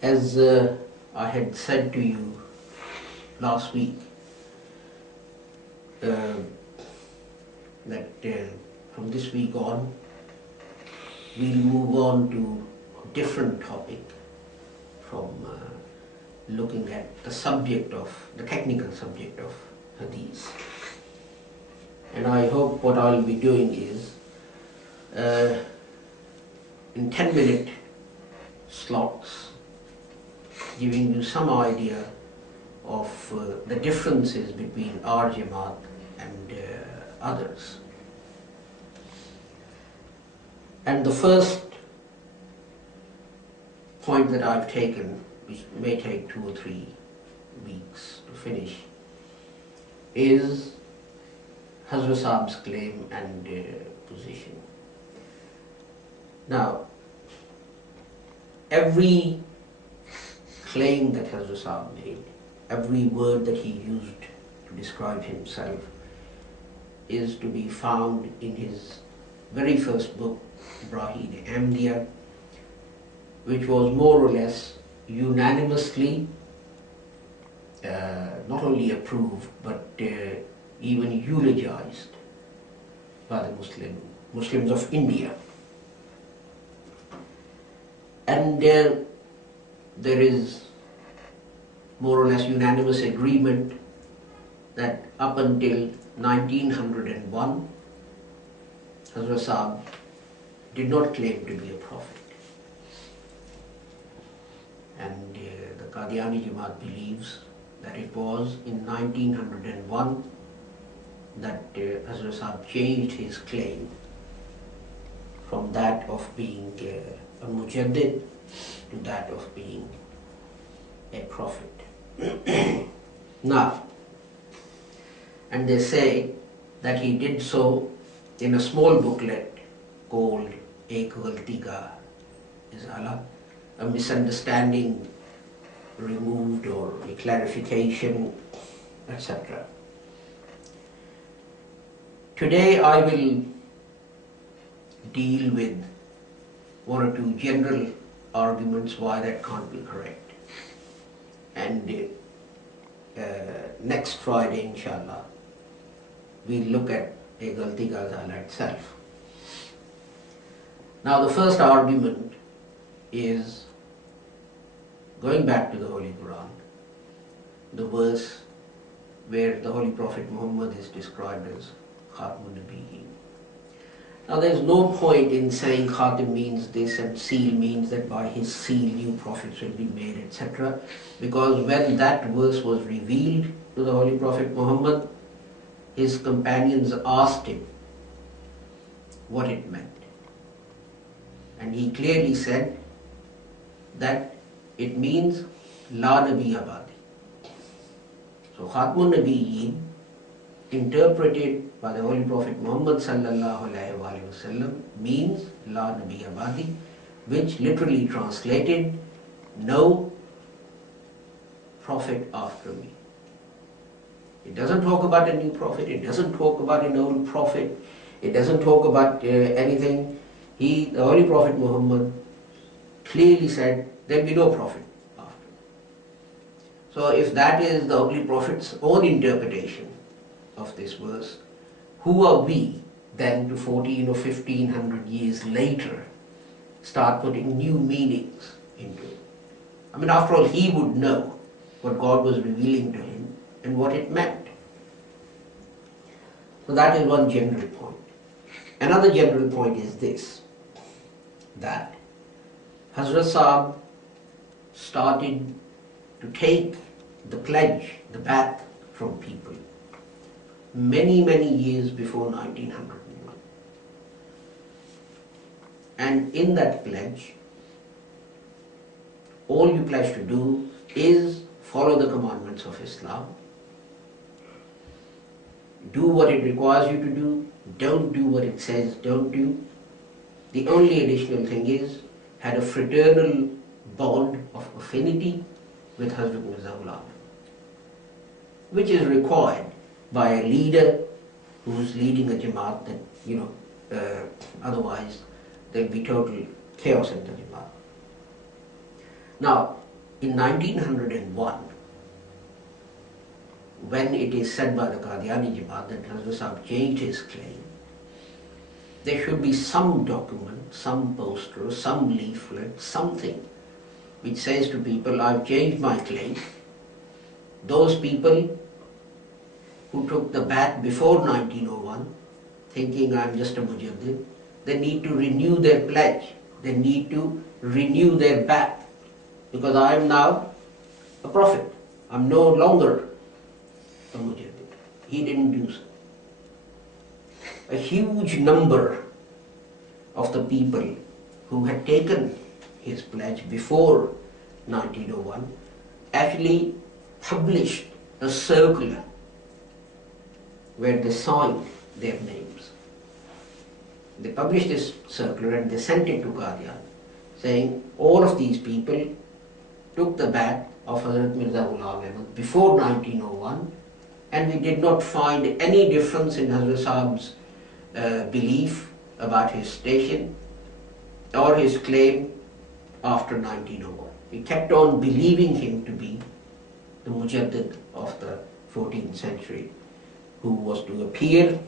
As I had said to you last week, that from this week on, we'll move on to a different topic from looking at the technical subject of hadith. And I hope what I'll be doing is, in 10-minute slots, giving you some idea of the differences between our Jamaat and others. And the first point that I've taken, which may take 2 or 3 weeks to finish, is Hazrat Saab's claim and position. Now, every claim that Hazrat Saab made, every word that he used to describe himself, is to be found in his very first book, HMGA, which was more or less unanimously not only approved but even eulogized by the Muslims of India. And there is more or less unanimous agreement that up until 1901, Hazrat Saab did not claim to be a prophet. And the Qadiani Jamaat believes that it was in 1901 that Hazrat Saab changed his claim from that of being a mujaddid to that of being a prophet. Now, and they say that he did so in a small booklet called ghalti azala, a misunderstanding removed or a clarification, etc. Today I will deal with 1 or 2 general arguments why that can't be correct. And next Friday, inshallah, we'll look at a ghalti azala itself. Now, the first argument is going back to the Holy Quran, the verse where the Holy Prophet Muhammad is described as Khatmun Nabiyyin. Now, there is no point in saying Khatim means this and seal means that by his seal new prophets will be made, etc. Because when that verse was revealed to the Holy Prophet Muhammad, his companions asked him what it meant. And he clearly said that it means La Nabi Abadi. So Khatmun Nabiyyin, interpreted by the Holy Prophet Muhammad sallallahu alaihi wasallam, means La Nabi Abadi, which literally translated, no prophet after me. It doesn't talk about a new prophet, it doesn't talk about an old prophet, it doesn't talk about anything. The Holy Prophet Muhammad clearly said there will be no prophet after me. So if that is the Holy Prophet's own interpretation of this verse, who are we then to 14 or 1500 years later start putting new meanings into it? I mean, after all, he would know what God was revealing to him and what it meant. So that is one general point. Another general point is this, that Hazrat Saab started to take the pledge, the bath from people many, many years before 1901. And in that pledge, all you pledge to do is follow the commandments of Islam, do what it requires you to do, don't do what it says don't do. The only additional thing is, had a fraternal bond of affinity with Hazrat Mirza Ghulam Ahmed, which is required by a leader who's leading a Jamaat that, otherwise there'll be total chaos in the Jamaat. Now, in 1901, when it is said by the Qadiani Jamaat that Hazrat Sahib changed his claim, there should be some document, some poster, some leaflet, something which says to people, I've changed my claim. Those people who took the bath before 1901, thinking I'm just a mujaddid, they need to renew their pledge. They need to renew their bath, because I am now a prophet. I'm no longer a mujaddid. He didn't do so. A huge number of the people who had taken his pledge before 1901 actually published a circular where they signed their names. They published this circular and they sent it to Qadian, saying all of these people took the bath of Hazrat Mirza Ghulam Ahmed before 1901, and we did not find any difference in Hazrat Sahib's belief about his station or his claim after 1901. We kept on believing him to be the mujaddid of the 14th century, who was to appear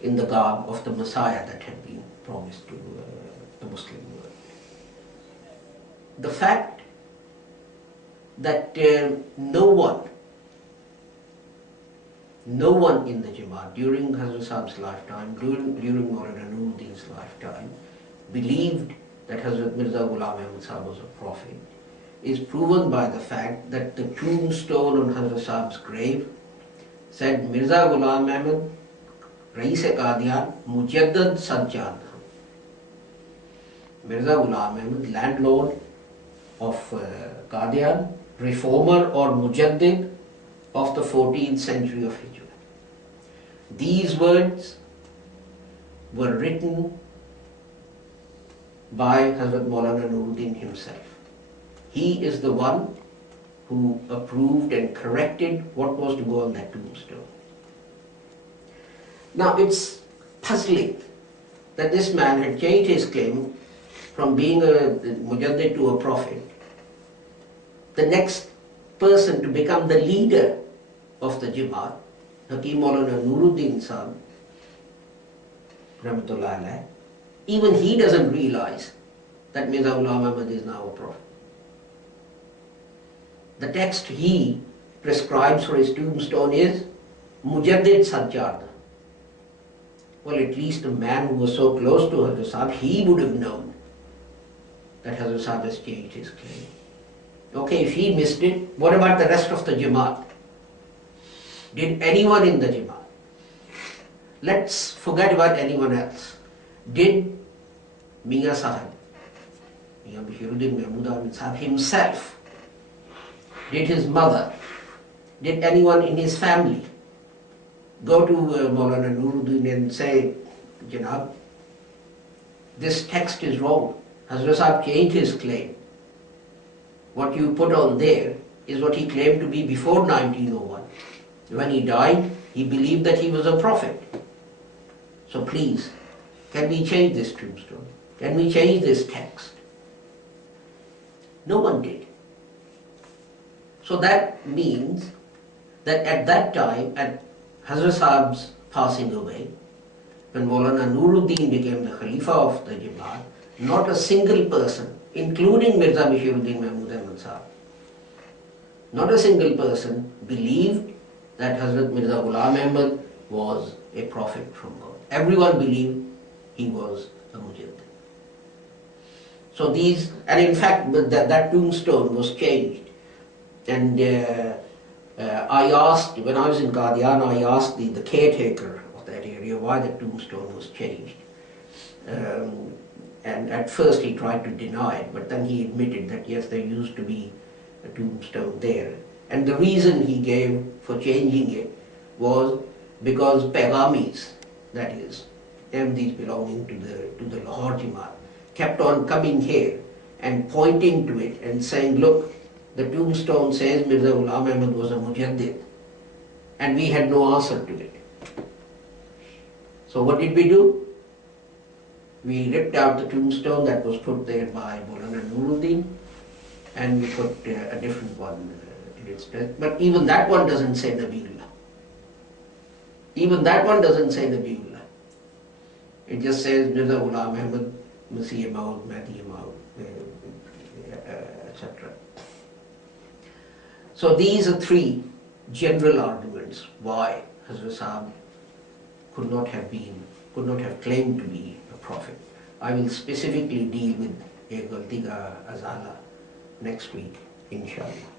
in the garb of the Messiah that had been promised to the Muslim world. The fact that no one in the Jamaat during Hazrat Sahib's lifetime, during Maulana Nuruddin's lifetime, believed that Hazrat Mirza Ghulam Ahmed Sahib was a prophet is proven by the fact that the tombstone on Hazrat Sahib's grave said Mirza Ghulam Ahmed, Rais-e Qadian, Mujaddad Sajjad. Mirza Ghulam Ahmed, landlord of Qadian, reformer or Mujaddid of the 14th century of Hijrah. These words were written by Hazrat Maulana Nuruddin himself. He is the one who approved and corrected what was to go on that tombstone. Now it's puzzling that this man had changed his claim from being a Mujaddid to a prophet. The next person to become the leader of the Jamaat, Hakim Maulana Nuruddin Sahib, Rahmatullah Alayh, even he doesn't realize that Mirza Ghulam Ahmed is now a prophet. The text he prescribes for his tombstone is Mujaddid Sajjad. Well, at least a man who was so close to Hazrat Sahib, he would have known that Hazrat Sahib has changed his claim. Okay, if he missed it, what about the rest of the Jamaat? Did anyone in the Jamaat? Let's forget about anyone else. Did Mia Sahib, Mia Bashiruddin Mahmud Ahmed Sahib himself, did his mother, did anyone in his family go to Maulana Nuruddin and say, Janab, this text is wrong. Hazrat Sahib changed his claim. What you put on there is what he claimed to be before 1901. When he died, he believed that he was a prophet. So please, can we change this tombstone? Can we change this text? No one did. So that means that at that time, at Hazrat Sahib's passing away, when Maulana Nuruddin became the Khalifa of the Jamaat, not a single person, including Mirza Bashiruddin Mahmud Ahmed Sahib, not a single person believed that Hazrat Mirza Ghulam Ahmed was a prophet from God. Everyone believed he was a mujaddid. So these, and in fact that tombstone was changed. And I asked, when I was in Qadian, I asked the caretaker of that area why the tombstone was changed. And at first he tried to deny it, but then he admitted that yes, there used to be a tombstone there. And the reason he gave for changing it was because Paigamis, that is, Ahmadis belonging to the Lahore Jamaat, kept on coming here and pointing to it and saying, look, the tombstone says Mirza Ghulam Ahmed was a mujaddid, and we had no answer to it. So what did we do? We ripped out the tombstone that was put there by Maulana Nuruddin, and we put a different one in its place. But even that one doesn't say Nabiullah. Even that one doesn't say Nabiullah. It just says Mirza Ghulam Ahmed, Masih Maud, Mahdi Maud, etc. So these are three general arguments why Hazrat Sahib could not have claimed to be a prophet. I will specifically deal with a ghalti ka azala next week, inshallah.